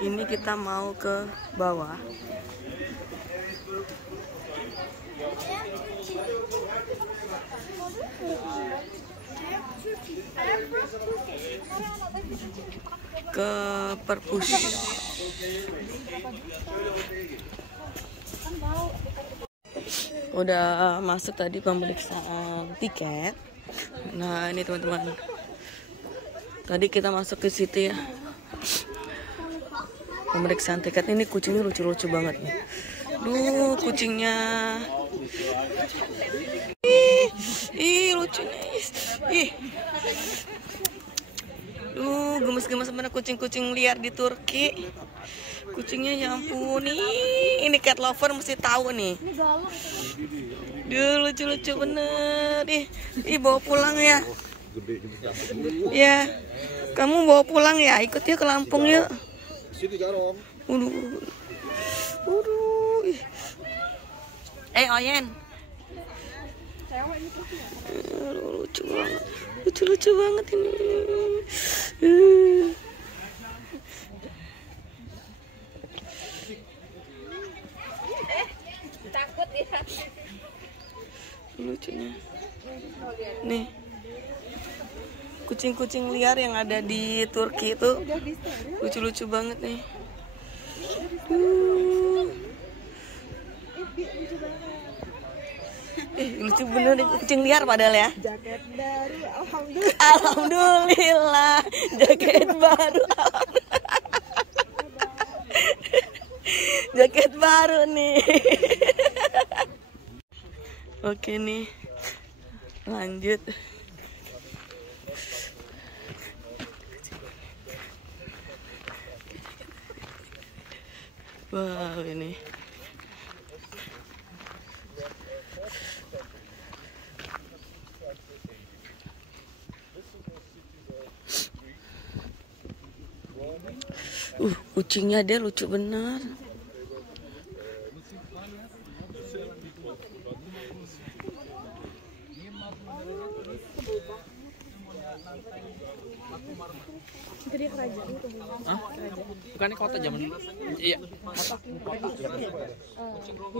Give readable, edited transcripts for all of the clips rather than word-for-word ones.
Ini kita mau ke bawah. Ke perpus. Udah masuk tadi pemeriksaan tiket. Nah ini teman-teman, tadi kita masuk ke situ ya, pemeriksaan tiket. Ini kucingnya lucu-lucu banget nih. Duh, kucingnya. Ih, lucunya. Ih. Duh, gemes-gemes mana kucing-kucing liar di Turki. Kucingnya ya ampun. Ini cat lover mesti tahu nih. Duh, lucu-lucu bener. Ih, bawa pulang ya. Ya, kamu bawa pulang ya. Ikut yuk ke Lampung yuk. Ih. Oyen. Lucu banget ini. Takut ya. Lucunya. Nih. Kucing-kucing liar yang ada di Turki itu lucu-lucu banget nih. Lucu bener nih, kucing liar padahal ya. Jaket baru, Alhamdulillah, jaket baru. Jaket baru nih. Oke nih, lanjut. Wow, ini kucingnya dia lucu bener. Jadi kerajaan itu Bukannya kota zaman dulu? Iya.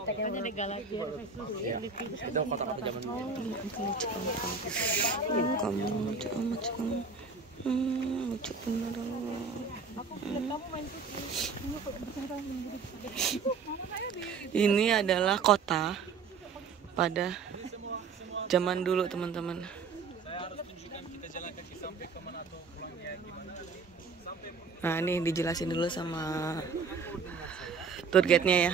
Kita negara dia. Iya. Itu kota-kota zaman dulu. Kamu lucu amat kamu. Lucu bener. Ini adalah kota pada zaman dulu teman-teman. Nah ini dijelasin dulu sama tour guide-nya ya.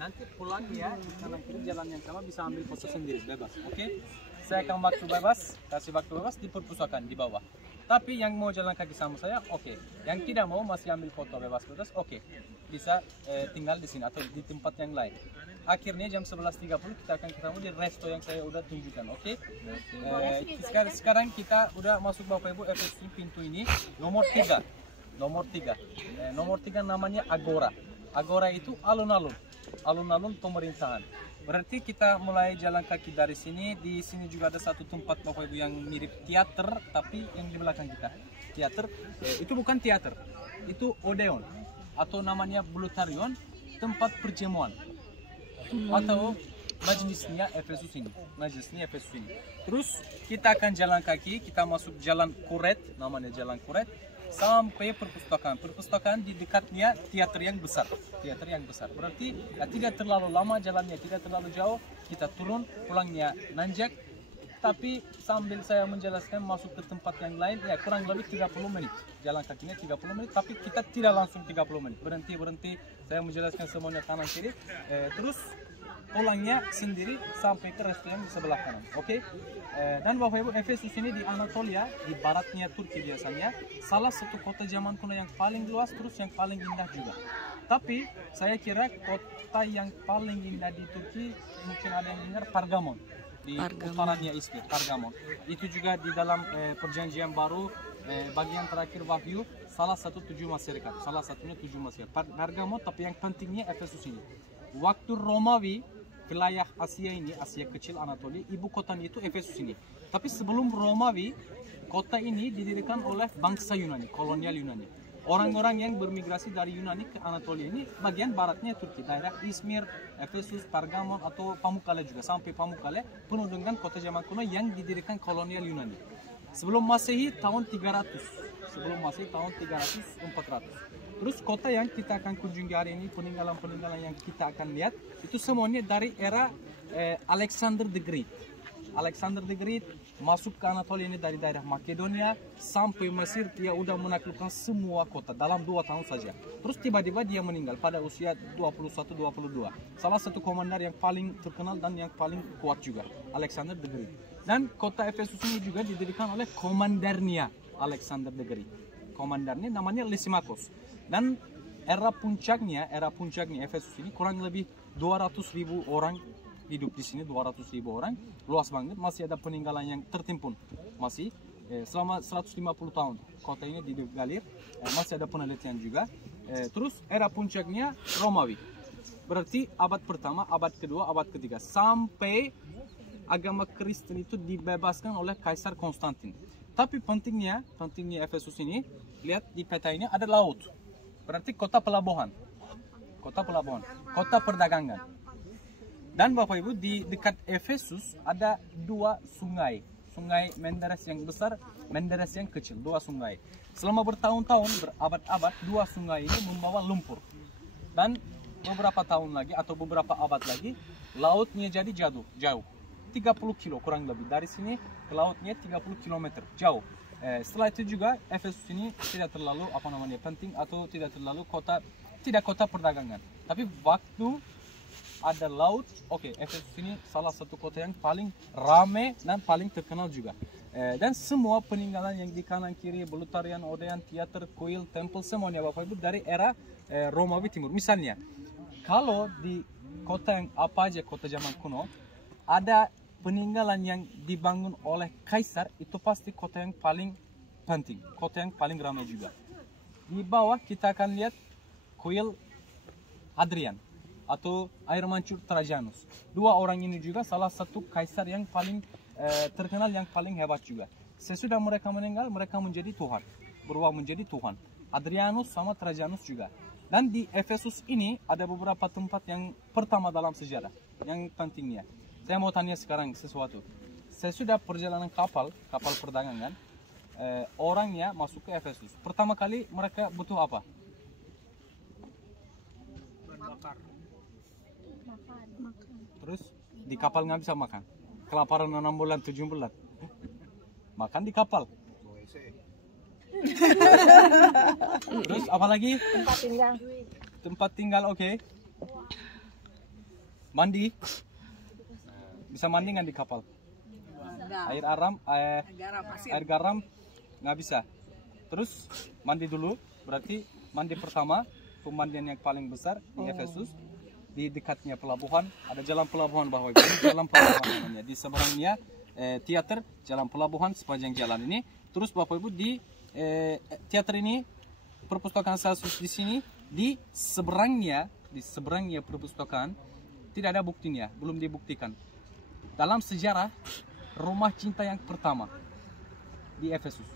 Nanti pulang ya, kanan kiri jalan yang sama bisa ambil foto sendiri, bebas. Oke? Saya akan waktu bebas, kasih waktu bebas di perpustakaan di bawah. Tapi yang mau jalan kaki sama saya, oke. Yang tidak mau masih ambil foto bebas-bebas, oke. Bisa tinggal di sini atau di tempat yang lain. Akhirnya jam 11.30 kita akan ketemu di resto yang saya udah tunjukkan, oke? Sekarang kita udah masuk Bapak Ibu FSC pintu ini nomor 3. Nomor 3 namanya Agora. Agora itu alun-alun pemerintahan. Berarti kita mulai jalan kaki dari sini. Di sini juga ada satu tempat Bapak Ibu yang mirip teater, tapi yang di belakang kita. Teater, itu bukan teater. Itu Odeon atau namanya Blutarion, tempat perjamuan. Atau majelisnya Efesus ini. Terus kita akan jalan kaki, kita masuk jalan Kuret, namanya jalan Kuret, sampai perpustakaan. Perpustakaan di dekatnya teater yang besar. Berarti tidak terlalu lama jalannya, tidak terlalu jauh. Kita turun, pulangnya nanjak. Tapi sambil saya menjelaskan masuk ke tempat yang lain, ya kurang lebih 30 menit. Jalan kakinya 30 menit, tapi kita tidak langsung 30 menit. Berhenti. Saya menjelaskan semuanya kanan kiri. Terus pulangnya sendiri sampai ke resto yang di sebelah kanan. Oke? Dan Bapak Ibu, Efesus ini di Anatolia, di baratnya Turki biasanya, salah satu kota zaman kuno yang paling luas, terus yang paling indah juga. Tapi saya kira kota yang paling indah di Turki, mungkin ada yang dengar, Pergamon. Di utaranya Izmir, Pergamon. Itu juga di dalam perjanjian baru, bagian terakhir Wahyu, salah satunya 7 masyarakat. Pergamon, tapi yang pentingnya Efesus ini. Waktu Romawi, wilayah Asia ini, Asia kecil Anatolia, ibu kotanya itu Efesus ini. Tapi sebelum Romawi, kota ini didirikan oleh bangsa Yunani, kolonial Yunani. orang-orang yang bermigrasi dari Yunani ke Anatolia ini bagian baratnya Turki, daerah Izmir, Efesus, Pergamon atau Pamukkale juga, sampai Pamukkale penuh dengan kota zaman kuno yang didirikan kolonial Yunani. Sebelum Masehi tahun 300, sebelum Masehi tahun 300-400. Terus kota yang kita akan kunjungi hari ini, peninggalan-peninggalan yang kita akan lihat itu semuanya dari era Alexander the Great. Alexander the Great masuk ke Anatolia ini dari daerah Makedonia sampai Mesir, dia udah menaklukkan semua kota dalam 2 tahun saja. Terus tiba-tiba dia meninggal pada usia 21-22. Salah satu komandan yang paling terkenal dan yang paling kuat juga, Alexander the Great. Dan kota Efesus ini juga didirikan oleh komandarnya Alexander the Great. Komandarnya namanya Lysimachos. Dan era puncaknya Efesus ini kurang lebih 200.000 orang hidup di sini, 200.000 orang, luas banget, masih ada peninggalan yang tertimbun, masih selama 150 tahun kota ini digalir, masih ada penelitian juga. Terus era puncaknya Romawi, berarti abad pertama, abad kedua, abad ketiga, sampai agama Kristen itu dibebaskan oleh Kaisar Konstantin. Tapi pentingnya Efesus ini, lihat di peta ini ada laut. Berarti kota pelabuhan, kota perdagangan. Dan Bapak Ibu, di dekat Efesus ada 2 sungai. Sungai Menderes yang besar, Menderes yang kecil, 2 sungai. Selama bertahun-tahun, berabad-abad, 2 sungai ini membawa lumpur. Dan beberapa tahun lagi atau beberapa abad lagi, lautnya jadi jauh. 30 kilo kurang lebih. Dari sini ke lautnya 30 km jauh. Setelah itu juga Efesus ini tidak terlalu penting atau tidak terlalu kota perdagangan. Tapi waktu ada laut, Efesus ini salah satu kota yang paling ramai dan paling terkenal juga. Dan semua peninggalan yang di kanan kiri, Belutarian, Odean, teater, kuil, tempel, semuanya Bapak Ibu dari era Romawi Timur. Misalnya, kalau di kota yang kota zaman kuno, ada peninggalan yang dibangun oleh kaisar, itu pasti kota yang paling penting, kota yang paling ramai juga. Di bawah kita akan lihat kuil Hadrian atau air mancur Trajanus. 2 orang ini juga salah satu kaisar yang paling terkenal, yang paling hebat juga. Sesudah mereka meninggal, mereka menjadi Tuhan, berubah menjadi Tuhan. Hadrianus sama Trajanus juga. Dan di Efesus ini ada beberapa tempat yang pertama dalam sejarah, yang pentingnya. Saya mau tanya sekarang sesuatu. Sesudah perjalanan kapal perdagangan, orangnya masuk ke Efesus. Pertama kali mereka butuh apa? Terus di kapal nggak bisa makan. Kelaparan 6 bulan, 7 bulan. Makan di kapal. Terus apa lagi? Tempat tinggal, oke. Mandi. Bisa mandi nggak di kapal? Air garam nggak bisa. Terus mandi dulu, berarti mandi pertama, pemandian yang paling besar di Efesus. Di dekatnya pelabuhan, ada jalan pelabuhan Bapak Ibu. Jalan pelabuhan namanya. Di seberangnya teater, jalan pelabuhan sepanjang jalan ini. Terus Bapak Ibu di teater ini, perpustakaan Celsus di sini, di seberangnya perpustakaan tidak ada buktinya, belum dibuktikan. Dalam sejarah rumah cinta yang pertama di Efesus.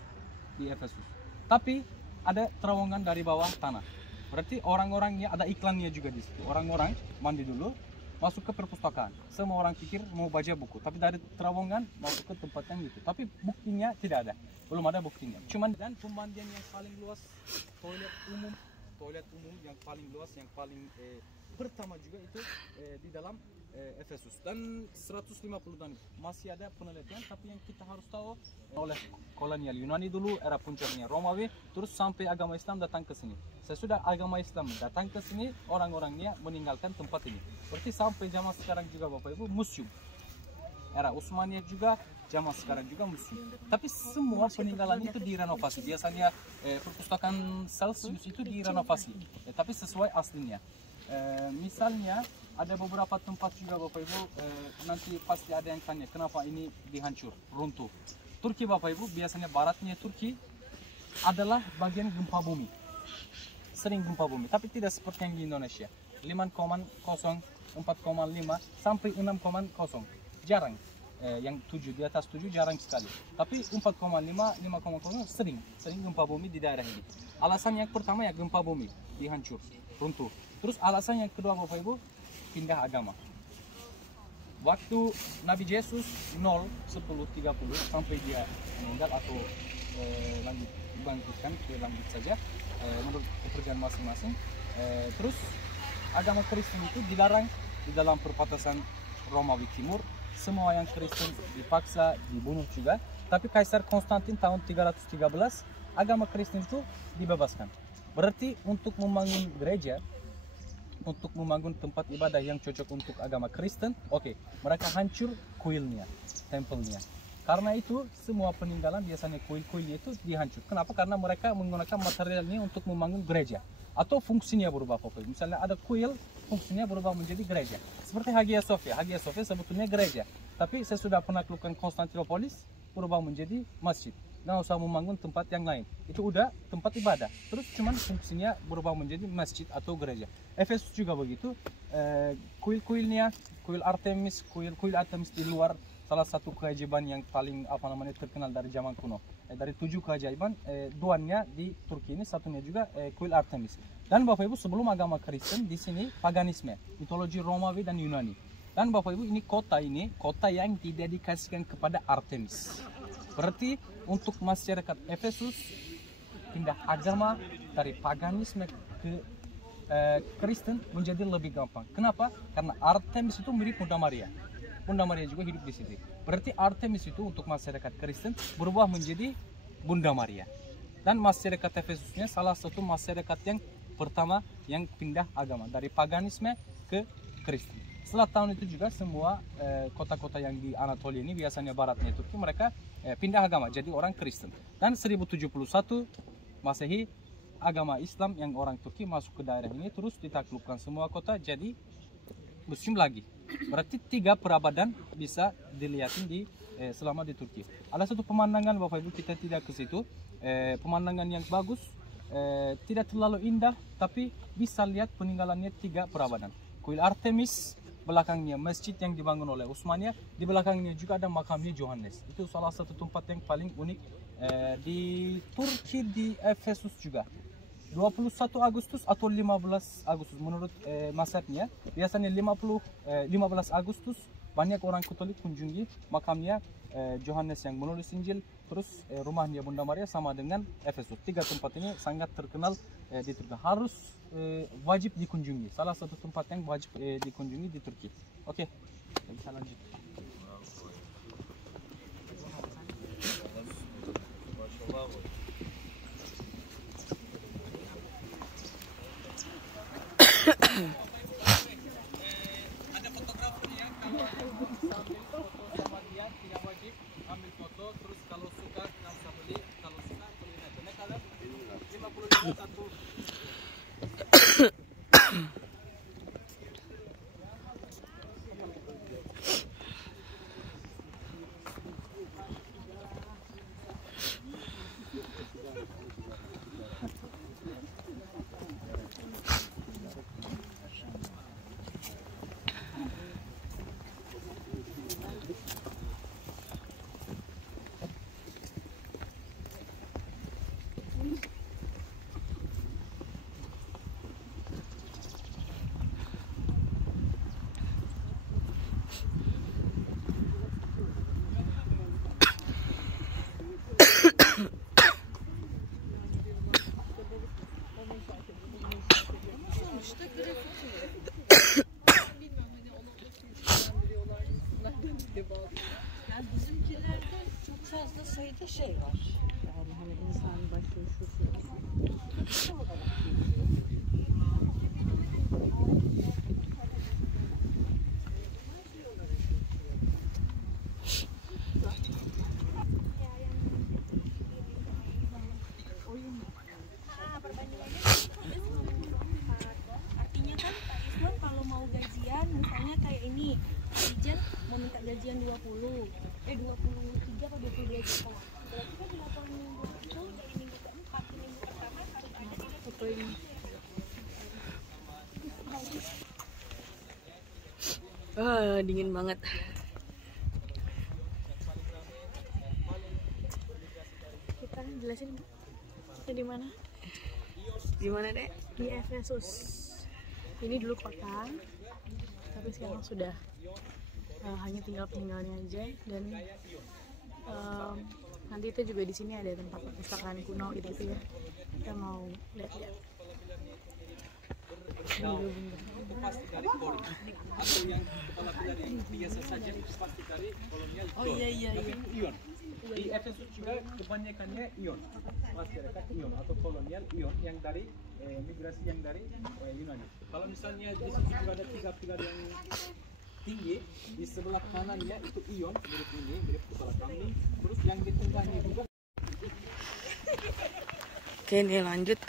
Tapi ada terowongan dari bawah tanah. Berarti orang-orangnya ada iklannya juga di situ. Orang-orang mandi dulu, masuk ke perpustakaan. Semua orang pikir mau baca buku, tapi dari terowongan masuk ke tempat yang itu. Tapi buktinya tidak ada, belum ada buktinya. Cuman dan pemandian yang paling luas, toilet umum yang paling luas, yang paling pertama juga itu di dalam Efesus. Dan 150 tahun masih ada penelitian, tapi yang kita harus tahu oleh kolonial Yunani dulu, era puncaknya Romawi, terus sampai agama Islam datang ke sini. Sesudah agama Islam datang ke sini, orang-orangnya meninggalkan tempat ini. Berarti sampai zaman sekarang juga Bapak Ibu museum. Era Utsmaniyah juga, zaman sekarang juga museum. Tapi semua peninggalan itu direnovasi. Biasanya perpustakaan Celsus itu direnovasi, tapi sesuai aslinya. Misalnya ada beberapa tempat juga Bapak Ibu, nanti pasti ada yang tanya kenapa ini dihancur, runtuh. Turki Bapak Ibu, biasanya baratnya Turki adalah bagian gempa bumi, sering gempa bumi, tapi tidak seperti yang di Indonesia. 5,0, 4,5 sampai 6,0, jarang. yang 7 di atas 7 jarang sekali. Tapi 4,5, 5,0 sering gempa bumi di daerah ini. Alasan yang pertama ya gempa bumi, dihancur, runtuh. Terus alasan yang kedua Bapak Ibu, pindah agama. Waktu Nabi Yesus 10:30 sampai dia meninggal atau lanjut dibangkitkan ke langit saja, menurut kepercayaan masing-masing. Terus agama Kristen itu dilarang di dalam perbatasan Romawi Timur. Semua yang Kristen dipaksa dibunuh juga. Tapi Kaisar Konstantin tahun 313 agama Kristen itu dibebaskan. Berarti untuk membangun gereja, untuk membangun tempat ibadah yang cocok untuk agama Kristen, oke, mereka hancur kuilnya, tempelnya. Karena itu semua peninggalan biasanya kuil-kuilnya itu dihancur. Kenapa? Karena mereka menggunakan material ini untuk membangun gereja. Atau fungsinya berubah Bapak. Misalnya ada kuil, fungsinya berubah menjadi gereja. Seperti Hagia Sophia. Hagia Sophia sebetulnya gereja. Tapi saya sudah menaklukkan Konstantinopolis, berubah menjadi masjid. Nggak usah membangun tempat yang lain. Itu udah tempat ibadah. Terus cuman fungsinya berubah menjadi masjid atau gereja. Efesus juga begitu. Kuil-kuilnya, kuil Artemis di luar, salah satu keajaiban yang paling terkenal dari zaman kuno. Dari 7 keajaiban, duanya di Turki ini, satunya juga kuil Artemis. Dan Bapak Ibu, sebelum agama Kristen di sini paganisme, mitologi Romawi dan Yunani. Dan Bapak Ibu, ini kota yang didedikasikan kepada Artemis. Berarti untuk masyarakat Efesus pindah agama dari paganisme ke Kristen menjadi lebih gampang. Kenapa? Karena Artemis itu mirip Bunda Maria. Bunda Maria juga hidup di sini. Berarti Artemis itu untuk masyarakat Kristen berubah menjadi Bunda Maria. Dan masyarakat Efesusnya salah satu masyarakat yang pertama yang pindah agama dari paganisme ke Kristen. Setelah tahun itu juga semua kota-kota yang di Anatolia ini, biasanya baratnya Turki, mereka pindah agama jadi orang Kristen. Dan 1071 Masehi, agama Islam yang orang Turki masuk ke daerah ini, terus ditaklukkan semua kota jadi Muslim lagi. Berarti 3 peradaban bisa dilihatin di selama di Turki. Ada satu pemandangan Bapak Ibu, kita tidak ke situ. Pemandangan yang bagus, tidak terlalu indah, tapi bisa lihat peninggalannya 3 peradaban. Kuil Artemis, belakangnya masjid yang dibangun oleh Utsmania, di belakangnya juga ada makamnya Yohanes. Itu salah satu tempat yang paling unik di Turki, di Efesus juga. 21 Agustus atau 15 Agustus menurut mazhabnya, biasanya 15 Agustus banyak orang Katolik kunjungi makamnya Yohanes yang menulis Injil, terus rumahnya Bunda Maria sama dengan Efesus. 3 tempat ini sangat terkenal di Turki, harus wajib dikunjungi, salah satu tempat yang wajib dikunjungi di Turki. Oke, bisa lanjut. Ada fotografernya, kalau sambil foto sama dia tidak wajib ambil foto. Terus kalau suka nggak usah beli, kalau suka beli aja. Nah, kalau 50 satu. Yani bizimkilerde çok fazla sayıda şey var. Yani hani insan başı şu olarak geçiyor. Artinya kan Pak Isman kalau mau gajian, misalnya kayak ini, Ijen mau minta gajian 23 atau 22 juta. Berarti kan 8 minggu itu dari minggu keempat ke minggu pertama harus ada di foto ini. Dingin banget. Di mana, Dek? Di Efesus. Ini dulu kota, tapi sekarang sudah hanya tinggal peninggalannya aja. Dan nanti itu juga di sini ada tempat perpustakaan kuno gitu ya. Kita mau lihat-lihat. Itu pasti dari Kori. Atau yang kepala pilar yang biasa saja itu pasti dari kolonial. Oh iya. Tapi itu ion. Di Efesus juga kebanyakannya ion. Masyarakat ion atau kolonial ion yang dari migrasi yang dari Yunani. Kalau misalnya di sini juga ada 3 pilar yang tinggi, di sebelah kanannya itu ion, mirip kepala kambing. Terus yang di tengahnya juga. Oke, ini lanjut.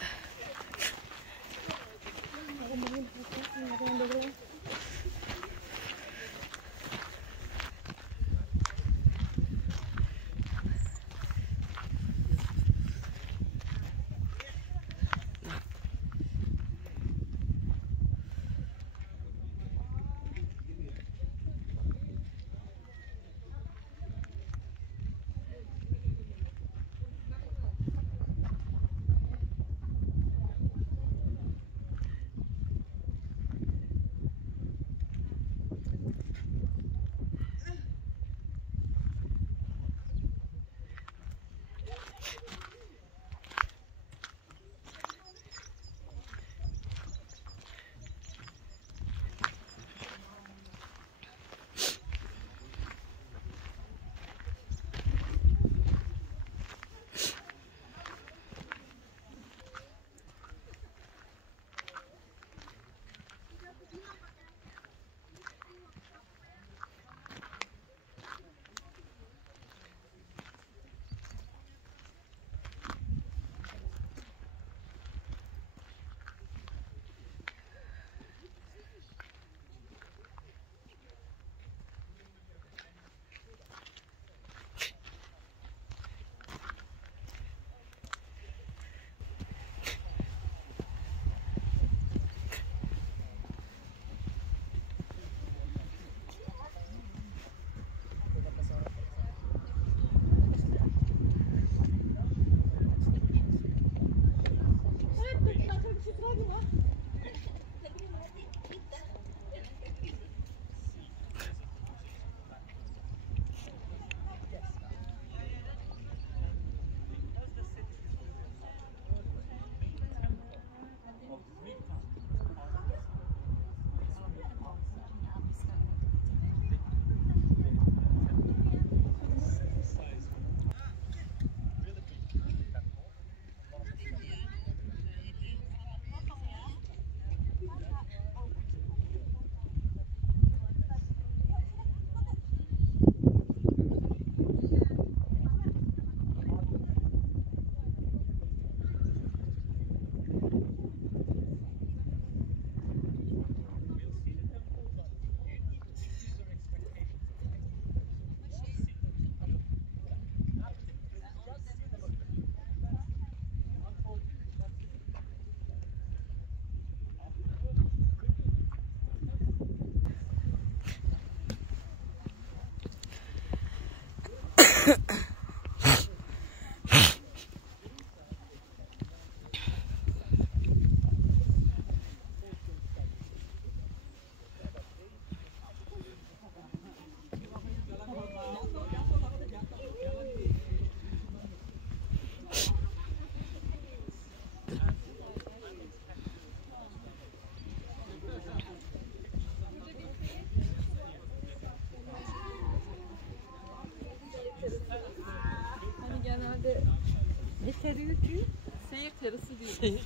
Yeterli seyir terası diyor.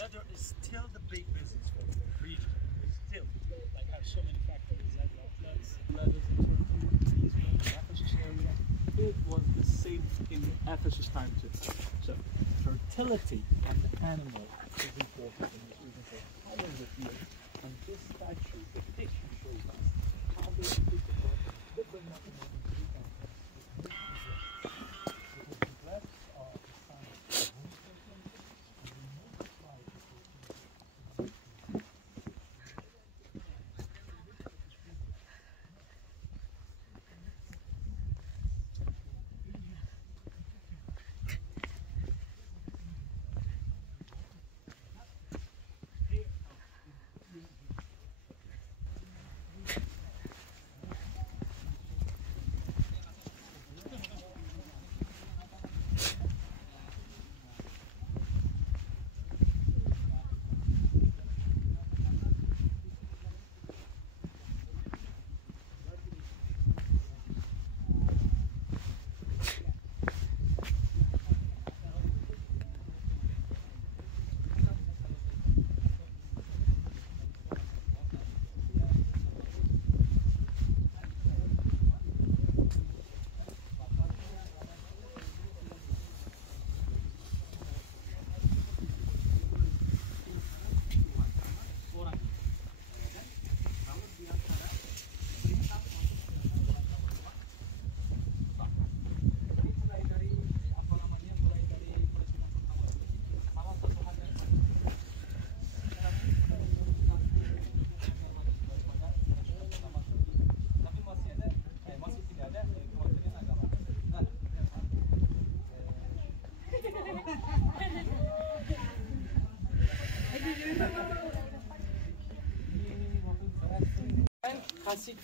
Leather is still the big business for the region. Still, like I have so many factories that leathers in Turkey, Israel, the Ephesus area. It was the same in Ephesus time too. So fertility of the animal is important in this region. So how does it feel? And this statue, the picture shows us how they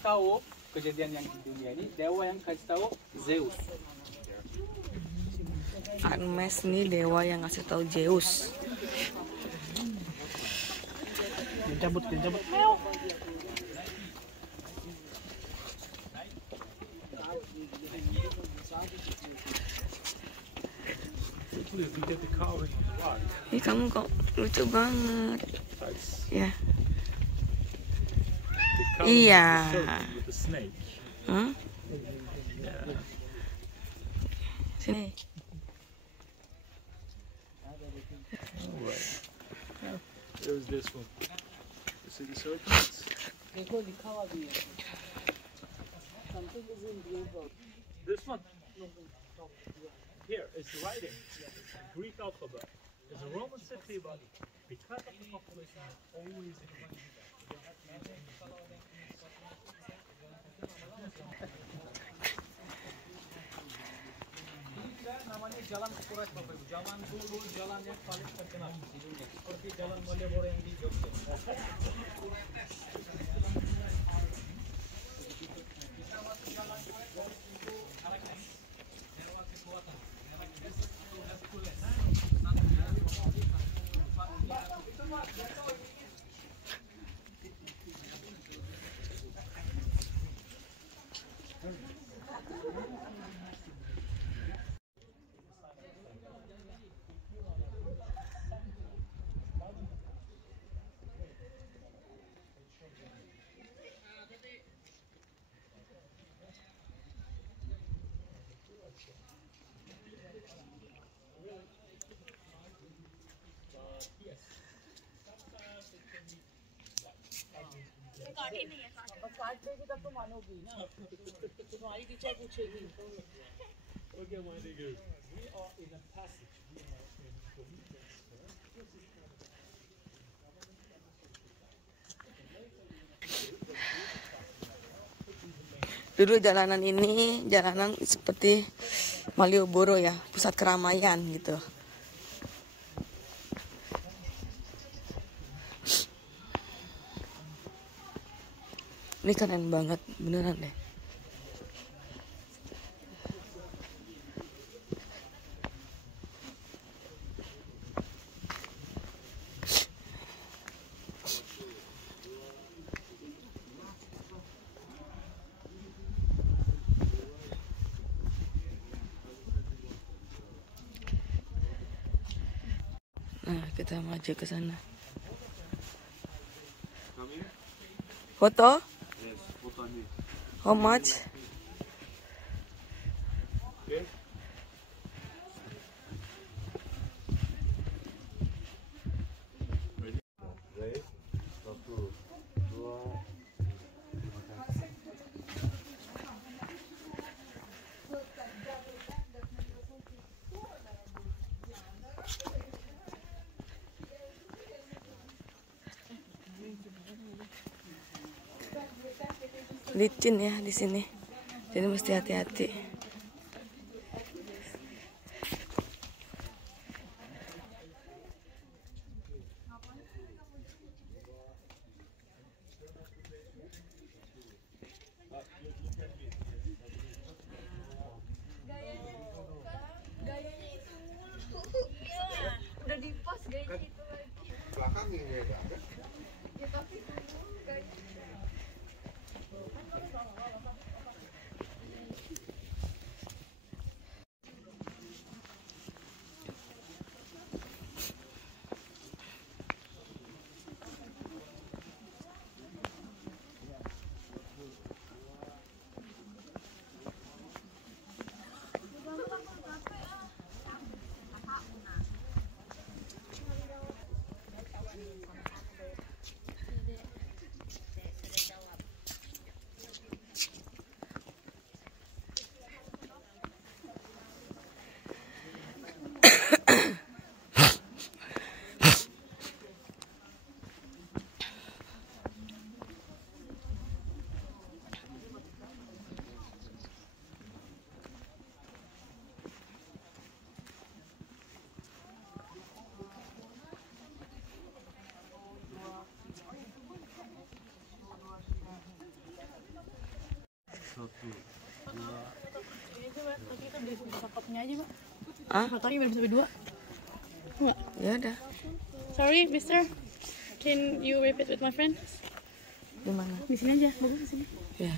tahu kejadian yang di dunia ini, dewa yang kasih tahu Zeus. Hermes nih dewa yang ngasih tahu Zeus. Cabut. Please, you get the carving on the rock. Ih, kamu kok lucu banget. That's Ya. the carving Iya. of the serpent with the snake. Hmm? Yeah. Sini. Alright. There's this one. You see the serpents? This one? Here is the writing. Greek alphabet. It's a Roman city, but because of the population, always Namanya Jalan Kuret Bapak Ibu. Zaman dulu jalan yang paling terkenal di dunia. Seperti Jalan Malioboro yang di Jogja. Kita masuk jalan Kuret itu Herakles. Dewa kekuatan. Herakles itu Hercules. Okay, my nigga. We are in a passage. We are in Corinthians. Dulu jalanan ini jalanan seperti Malioboro ya, pusat keramaian gitu. Ini keren banget, beneran deh. Nah, kita maju ke sana. Foto? Yes, put on it. How much? Okay. Ready? Satu, dua, terima kasih. Licin ya di sini. Jadi mesti hati-hati. Udah di post gayanya itu lagi. Belakangnya ya, kan? Ya tapi gayanya. Ini aja, Mbak. Tapi kita beli kopnya aja, Mbak. Ah, Motornya baru sampai 2. Enggak. ya udah. Sorry, mister. Can you repeat with my friend? Di mana? Di sini aja, bagus di sini. Ya.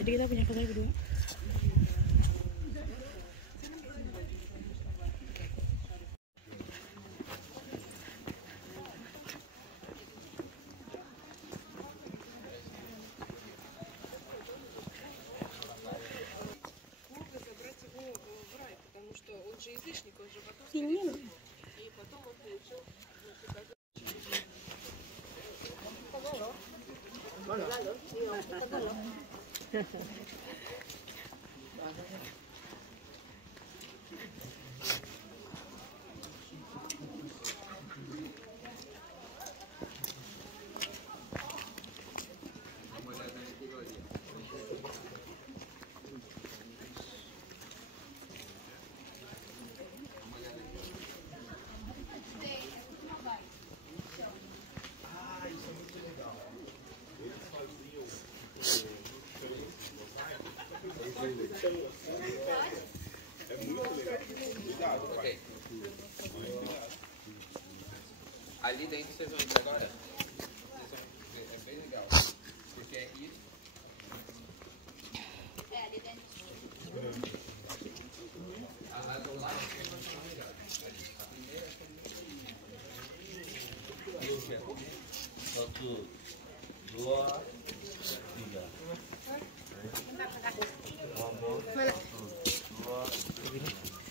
Jadi kita punya fotonya berdua. Ini Ali dentro vocês vão ver agora. É bem legal. Porque é isso. É, ali dentro. A do lado são melhores. A primeira Satu, dua, tiga. Mana? Dua, tiga.